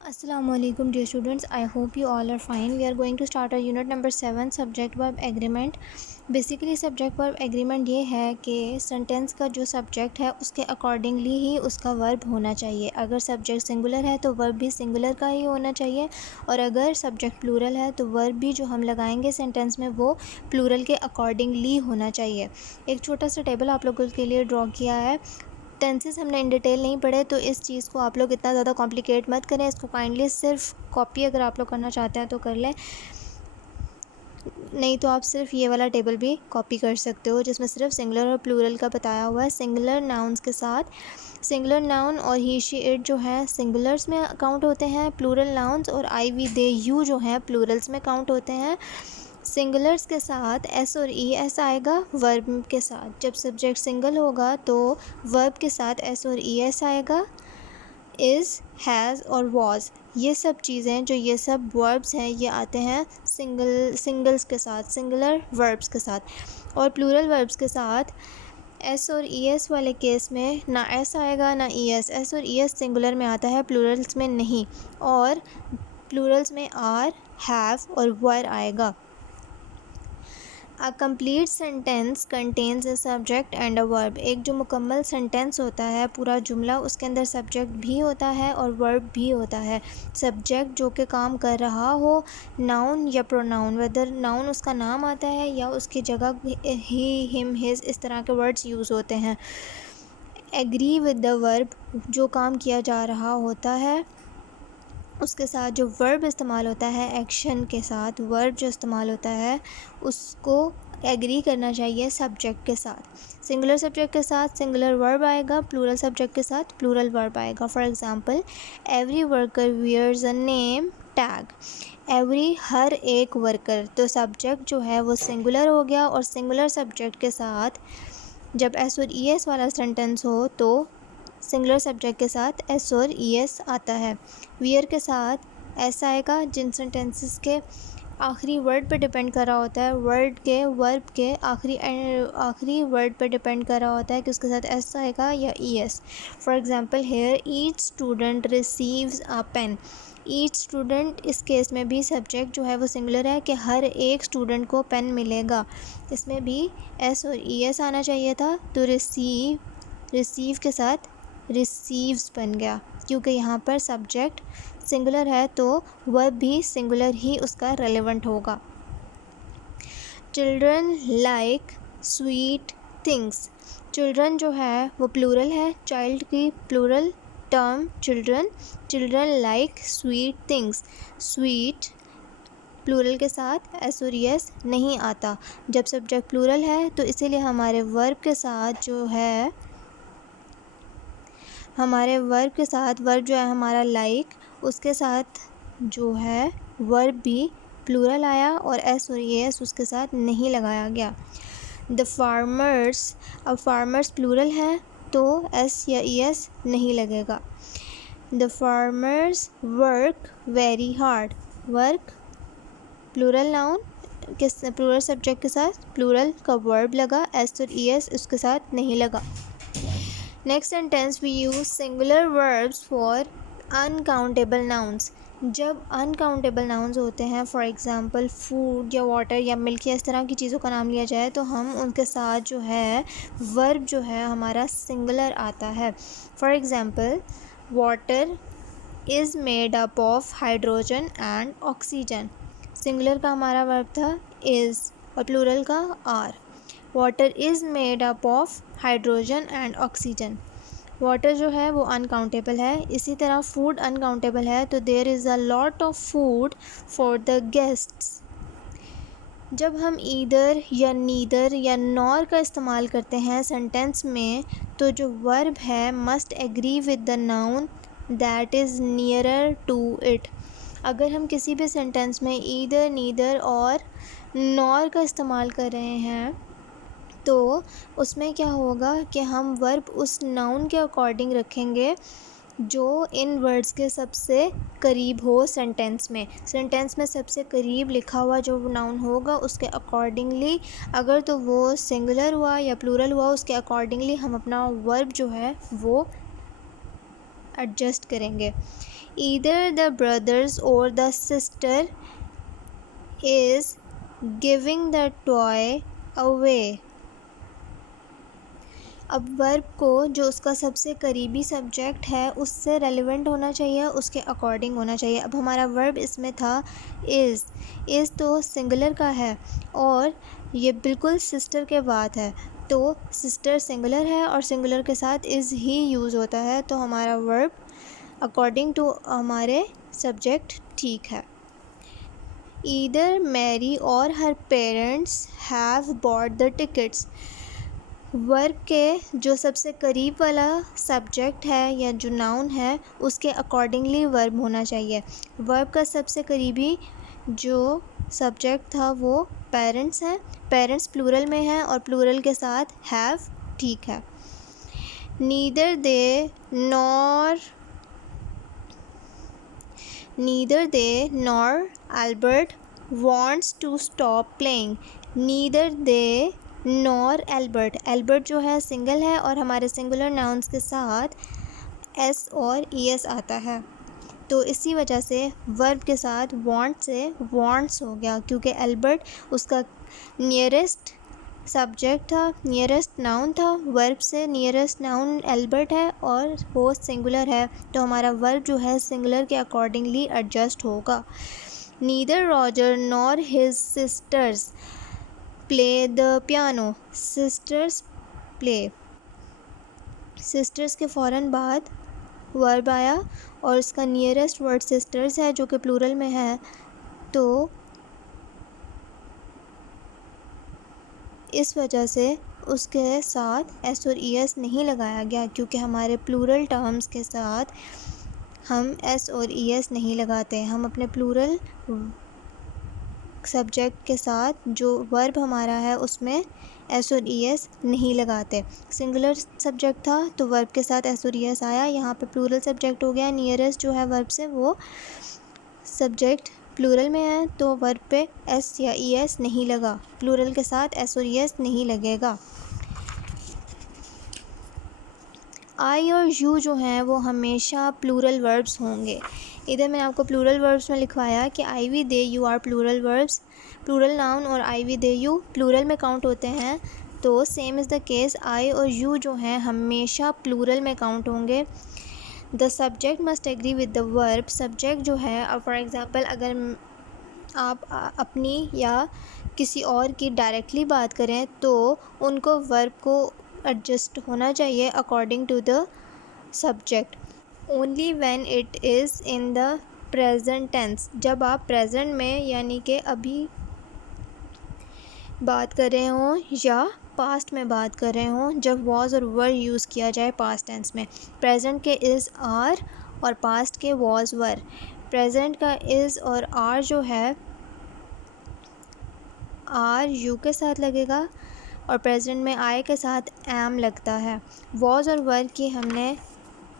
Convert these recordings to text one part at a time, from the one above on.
Assalamualaikum dear students, I hope you all are fine. We are going to start our unit number 7 subject verb agreement. Basically subject verb agreement ये है कि sentence का जो subject है उसके accordingly ही उसका verb होना चाहिए। अगर सब्जेक्ट सिंगुलर है तो वर्ब भी सिंगुलर का ही होना चाहिए, और अगर सब्जेक्ट प्लूरल है तो वर्ब भी जो हम लगाएंगे सेंटेंस में वो प्लूरल के अकॉर्डिंगली होना चाहिए। एक छोटा सा टेबल आप लोगों के लिए ड्रॉ किया है। टेंसेस हमने इन डिटेल नहीं पढ़े, तो इस चीज़ को आप लोग इतना ज़्यादा कॉम्प्लिकेट मत करें। इसको काइंडली सिर्फ कॉपी अगर आप लोग करना चाहते हैं तो कर लें, नहीं तो आप सिर्फ ये वाला टेबल भी कॉपी कर सकते हो जिसमें सिर्फ सिंगुलर और प्लूरल का बताया हुआ है। सिंगुलर नाउन्स के साथ सिंगुलर नाउन और ही शी इट जो है सिंगुलर्स में काउंट होते हैं। प्लूरल नाउन्स और आई वी दे यू जो हैं प्लूरल्स में काउंट होते हैं। सिंगुलर्स के साथ एस और ई एस आएगा वर्ब के साथ। जब सब्जेक्ट सिंगल होगा तो वर्ब के साथ एस और ई एस आएगा। इज़, हैज़ और वॉज, ये सब चीज़ें जो ये सब वर्ब्स हैं ये आते हैं सिंगल्स के साथ, सिंगुलर वर्ब्स के साथ। और प्लूरल वर्ब्स के साथ एस और ई एस वाले केस में ना एस आएगा ना ई एस। एस और ई एस सिंगुलर में आता है, प्लूरल्स में नहीं। और प्लूरल्स में आर, हैव और वर आएगा। A complete sentence contains a subject and a verb. एक जो मुकम्मल सेंटेंस होता है, पूरा जुमला, उसके अंदर सब्जेक्ट भी होता है और वर्ब भी होता है। सब्जेक्ट जो कि काम कर रहा हो, नाउन या प्रोनाउन, वेदर नाउन उसका नाम आता है या उसकी जगह ही, हिम, हिज, इस तरह के वर्ड्स यूज़ होते हैं। एग्री विद द वर्ब, जो काम किया जा रहा होता है उसके साथ जो वर्ब इस्तेमाल होता है, एक्शन के साथ वर्ब जो इस्तेमाल होता है उसको एग्री करना चाहिए सब्जेक्ट के साथ। सिंगुलर सब्जेक्ट के साथ सिंगुलर वर्ब आएगा, प्लूरल सब्जेक्ट के साथ प्लूरल वर्ब आएगा। For example, every worker wears a name tag. Every, हर एक वर्कर, तो सब्जेक्ट जो है वो सिंगुलर हो गया, और सिंगुलर सब्जेक्ट के साथ जब एस और ई एस वाला सेंटेंस हो तो सिंगुलर सब्जेक्ट के साथ एस और ई एस आता है। वियर के साथ एस आएगा जिन सेंटेंसेस के आखिरी वर्ड पे डिपेंड कर रहा होता है, वर्ड के वर्ब के आखिरी वर्ड पे डिपेंड कर रहा होता है कि उसके साथ एस आएगा या E S. For example, here each student receives a pen. Each student, इस केस में भी सब्जेक्ट जो है वो सिंगुलर है कि हर एक स्टूडेंट को पेन मिलेगा, इसमें भी एस और ई एस आना चाहिए था। तो रिसीव के साथ रिसीव्स बन गया, क्योंकि यहाँ पर सब्जेक्ट सिंगुलर है तो वर्ब भी सिंगुलर ही उसका रेलेवेंट होगा। Children like sweet things. Children जो है वो प्लूरल है, चाइल्ड की plural term children. Children like sweet things. Sweet plural के साथ एस और एस नहीं आता जब सब्जेक्ट प्लूरल है, तो इसीलिए हमारे वर्ब के साथ जो है वर्ब जो है हमारा लाइक, उसके साथ जो है वर्ब भी प्लूरल आया और एस और एस उसके साथ नहीं लगाया गया। द फार्मर्स, अब फार्मर्स प्लूरल है तो एस या ई एस नहीं लगेगा। The farmers work very hard. Work plural noun, किस प्लूरल सब्जेक्ट के साथ प्लूरल का वर्ब लगा, एस और ई एस उसके साथ नहीं लगा। Next sentence, we use singular verbs for uncountable nouns. जब अनकाउंटेबल नाउन्स होते हैं, फॉर एग्ज़ाम्पल फूड या वाटर या मिल्क या इस तरह की चीज़ों का नाम लिया जाए, तो हम उनके साथ जो है वर्ब जो है हमारा सिंगुलर आता है। For example, water is made up of hydrogen and oxygen. Singular का हमारा वर्ब था इज़ और प्लूरल का are. Water is made up of hydrogen and oxygen. Water जो है वो अनकाउंटेबल है, इसी तरह फूड अनकाउंटेबल है, तो there is a lot of food for the guests. जब हम ईदर या नीदर या नॉर का इस्तेमाल करते हैं सेंटेंस में, तो जो वर्ब है must agree with the noun that is nearer to it. अगर हम किसी भी सेंटेंस में ईदर, नीदर और नॉर का इस्तेमाल कर रहे हैं तो उसमें क्या होगा कि हम वर्ब उस नाउन के अकॉर्डिंग रखेंगे जो इन वर्ड्स के सबसे करीब हो सेंटेंस में सबसे करीब लिखा हुआ जो नाउन होगा उसके अकॉर्डिंगली, अगर तो वो सिंगुलर हुआ या प्लूरल हुआ उसके अकॉर्डिंगली हम अपना वर्ब जो है वो एडजस्ट करेंगे। ईदर द ब्रदर्स और the sister is giving the toy away. अब वर्ब को जो उसका सबसे करीबी सब्जेक्ट है उससे रेलिवेंट होना चाहिए, उसके अकॉर्डिंग होना चाहिए। अब हमारा वर्ब इसमें था इज़ तो सिंगुलर का है और ये बिल्कुल सिस्टर के बाद है, तो सिस्टर सिंगुलर है और सिंगुलर के साथ इज़ ही यूज़ होता है, तो हमारा वर्ब अकॉर्डिंग टू हमारे सब्जेक्ट ठीक है। Either Mary or her parents have bought the tickets. Verb के जो सबसे करीब वाला सब्जेक्ट है या जो नाउन है उसके अकॉर्डिंगली वर्ब होना चाहिए। वर्ब का सबसे करीबी जो सब्जेक्ट था वो पेरेंट्स है, पेरेंट्स प्लूरल में है और प्लूरल के साथ हैव ठीक है। Neither they nor Albert wants to stop playing। Neither they nor Albert, Albert जो है सिंगल है और हमारे सिंगुलर नाउन्स के साथ एस और ई एस आता है, तो इसी वजह से वर्ब के साथ वांट से वांट्स हो गया, क्योंकि एल्बर्ट उसका नियरेस्ट सब्जेक्ट था, नियरेस्ट नाउन था। वर्ब से नियरेस्ट नाउन एल्बर्ट है और वो सिंगुलर है, तो हमारा वर्ब जो है सिंगुलर के अकॉर्डिंगली एडजस्ट होगा। Neither Roger nor his sisters play the piano. Sisters play, sisters के फ़ौरन बाद वर्ब आया और इसका नियरेस्ट वर्ड सिस्टर्स है जो कि प्लूरल में है, तो इस वजह से उसके साथ एस और ई एस नहीं लगाया गया, क्योंकि हमारे प्लूरल टर्म्स के साथ हम एस और ई एस नहीं लगाते। हम अपने प्लूरल सब्जेक्ट के साथ जो वर्ब हमारा है उसमें एस और ई एस नहीं लगाते। सिंगुलर सब्जेक्ट था तो वर्ब के साथ एस और ई एस आया, यहाँ पे प्लूरल सब्जेक्ट हो गया, नियरेस्ट जो है वर्ब से वो सब्जेक्ट प्लूरल में है, तो वर्ब पे एस या ई एस नहीं लगा, प्लूरल के साथ एस और ई एस नहीं लगेगा। आई और यू जो हैं वो हमेशा प्लूरल वर्ब्स होंगे। इधर मैंने आपको प्लूरल वर्ब्स में लिखवाया कि I we they you are plural verbs, plural noun और I we they you plural में काउंट होते हैं, तो same is the case I और यू जो हैं हमेशा प्लूरल में काउंट होंगे। The subject must agree with the verb, subject जो है, और फॉर एग्ज़ाम्पल अगर आप अपनी या किसी और की डायरेक्टली बात करें तो उनको वर्ब को एडजस्ट होना चाहिए according to the subject. Only when it is in the present tense, जब आप प्रेजेंट में यानी कि अभी बात कर रहे हों या पास्ट में बात कर रहे हों, जब वॉज और वर यूज़ किया जाए पास्ट टेंस में। प्रेजेंट के इज़ आर और पास्ट के वॉज वर। प्रेजेंट का इज़ और आर जो है आर यू के साथ लगेगा और प्रेजेंट में आई के साथ एम लगता है। वॉज और वर की हमने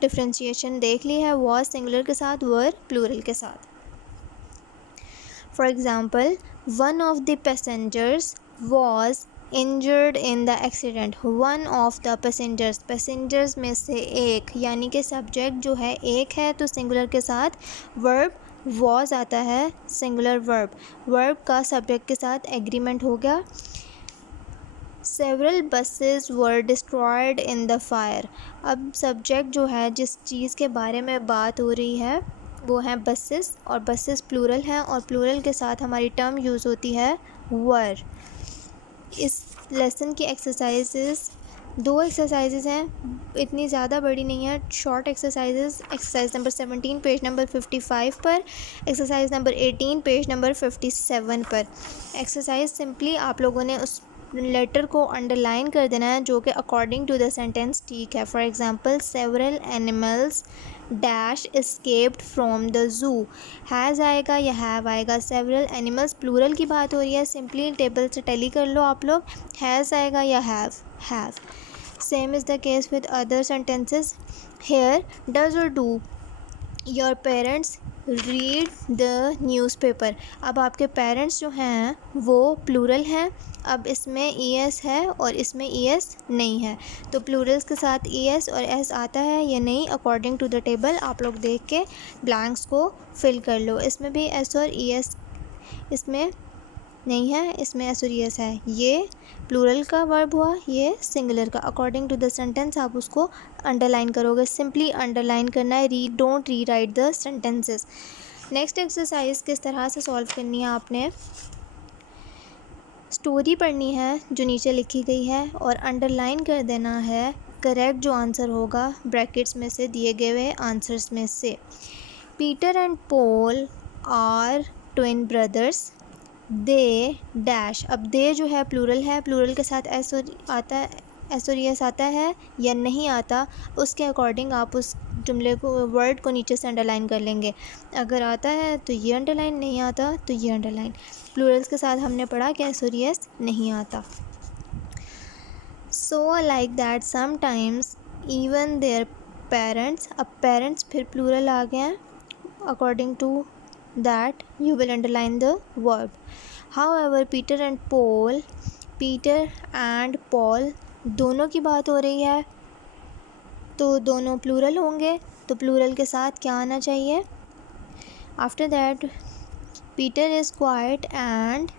डिफ्रेंशिएशन देख ली है, वॉज सिंगुलर के साथ, वर प्लूरल के साथ। For example one of the passengers was injured in the accident. One of the passengers, passengers में से एक, यानी कि सब्जेक्ट जो है एक है तो सिंगुलर के साथ वर्ब वॉज आता है, सिंगुलर वर्ब। वर्ब का सब्जेक्ट के साथ एग्रीमेंट हो गया। Several buses were destroyed in the fire. अब सब्जेक्ट जो है जिस चीज़ के बारे में बात हो रही है वो है बसेस, और बसेस प्लूरल हैं और प्लूरल के साथ हमारी टर्म यूज़ होती है वर। इस लेसन की एक्सरसाइजेस 2 एक्सरसाइजेस हैं, इतनी ज़्यादा बड़ी नहीं है, short exercises. Exercise number 17 page number 55 पर, एक्सरसाइज नंबर 18 पेज नंबर 57 पर। एक्सरसाइज सिंपली आप लोगों ने उस लेटर को अंडरलाइन कर देना है जो कि अकॉर्डिंग टू द सेंटेंस ठीक है। For example several animals dash escaped from the zoo. Has आएगा या हैव आएगा। सेवरल एनिमल्स प्लूरल की बात हो रही है, सिंपली टेबल से टैली कर लो आप लोग, हैज़ आएगा या have. Same is the case with other sentences. Here does or do. Your parents read the newspaper. अब आपके पेरेंट्स जो हैं वो प्लूरल हैं। अब इसमें ES है और इसमें ES नहीं है, तो प्लूरल्स के साथ ES और S आता है या नहीं, अकॉर्डिंग टू द टेबल आप लोग देख के ब्लैंक्स को फिल कर लो। इसमें भी S और ES इसमें नहीं है, इसमें S और ES है। ये प्लूरल का वर्ब हुआ, ये सिंगुलर का। अकॉर्डिंग टू द सेंटेंस आप उसको अंडरलाइन करोगे, सिंपली अंडरलाइन करना है, डोंट री right the sentences. Next exercise किस तरह से सॉल्व करनी है, आपने स्टोरी पढ़नी है जो नीचे लिखी गई है और अंडरलाइन कर देना है करेक्ट जो आंसर होगा ब्रैकेट्स में से दिए गए हुए आंसर्स में से। Peter and Paul are twin brothers, they dash. अब दे जो है प्लूरल है, प्लूरल के साथ एस और आता है, एस और एस आता है या नहीं आता, उसके अकॉर्डिंग आप उस जुमले को, वर्ड को नीचे से अंडरलाइन कर लेंगे। अगर आता है तो ये अंडरलाइन, नहीं आता तो ये अंडरलाइन। प्लूरल्स के साथ हमने पढ़ा कि एस और एस नहीं आता। So like that sometimes even their parents. अब पेरेंट्स फिर प्लूरल आ गए हैं, according to that you will underline the verb. However, Peter and Paul दोनों की बात हो रही है तो दोनों प्लूरल होंगे, तो प्लूरल के साथ क्या आना चाहिए। After that Peter is quiet and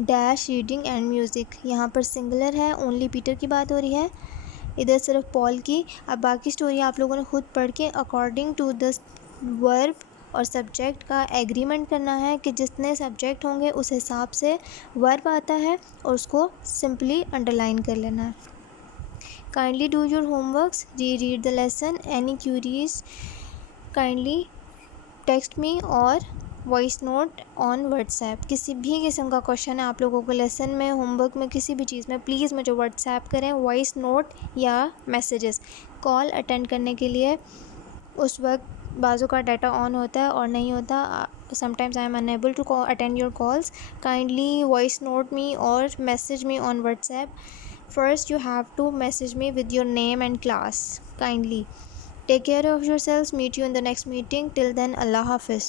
dash reading and music. यहाँ पर सिंगुलर है, ओनली पीटर की बात हो रही है, इधर सिर्फ पॉल की। अब बाकी स्टोरी आप लोगों ने खुद पढ़ के अकॉर्डिंग टू द वर्ब और सब्जेक्ट का एग्रीमेंट करना है कि जितने सब्जेक्ट होंगे उस हिसाब से वर्ब आता है और उसको सिंपली अंडरलाइन कर लेना है। Kindly do your homeworks, read the lesson, any curies kindly text me और वॉइस नोट ऑन व्हाट्सएप। किसी भी किस्म का क्वेश्चन है आप लोगों को लेसन में, होमवर्क में, किसी भी चीज़ में, प्लीज़ मुझे व्हाट्सएप करें, वॉइस नोट या मैसेजेस। कॉल अटेंड करने के लिए उस वक्त बाज़ों का डाटा ऑन होता है और नहीं होता, sometimes I am unable to attend your calls. Kindly voice note me और message me on WhatsApp. First you have to message me with your name and class. Kindly take care of yourselves. Meet you in the next meeting. Till then, Allah Hafiz.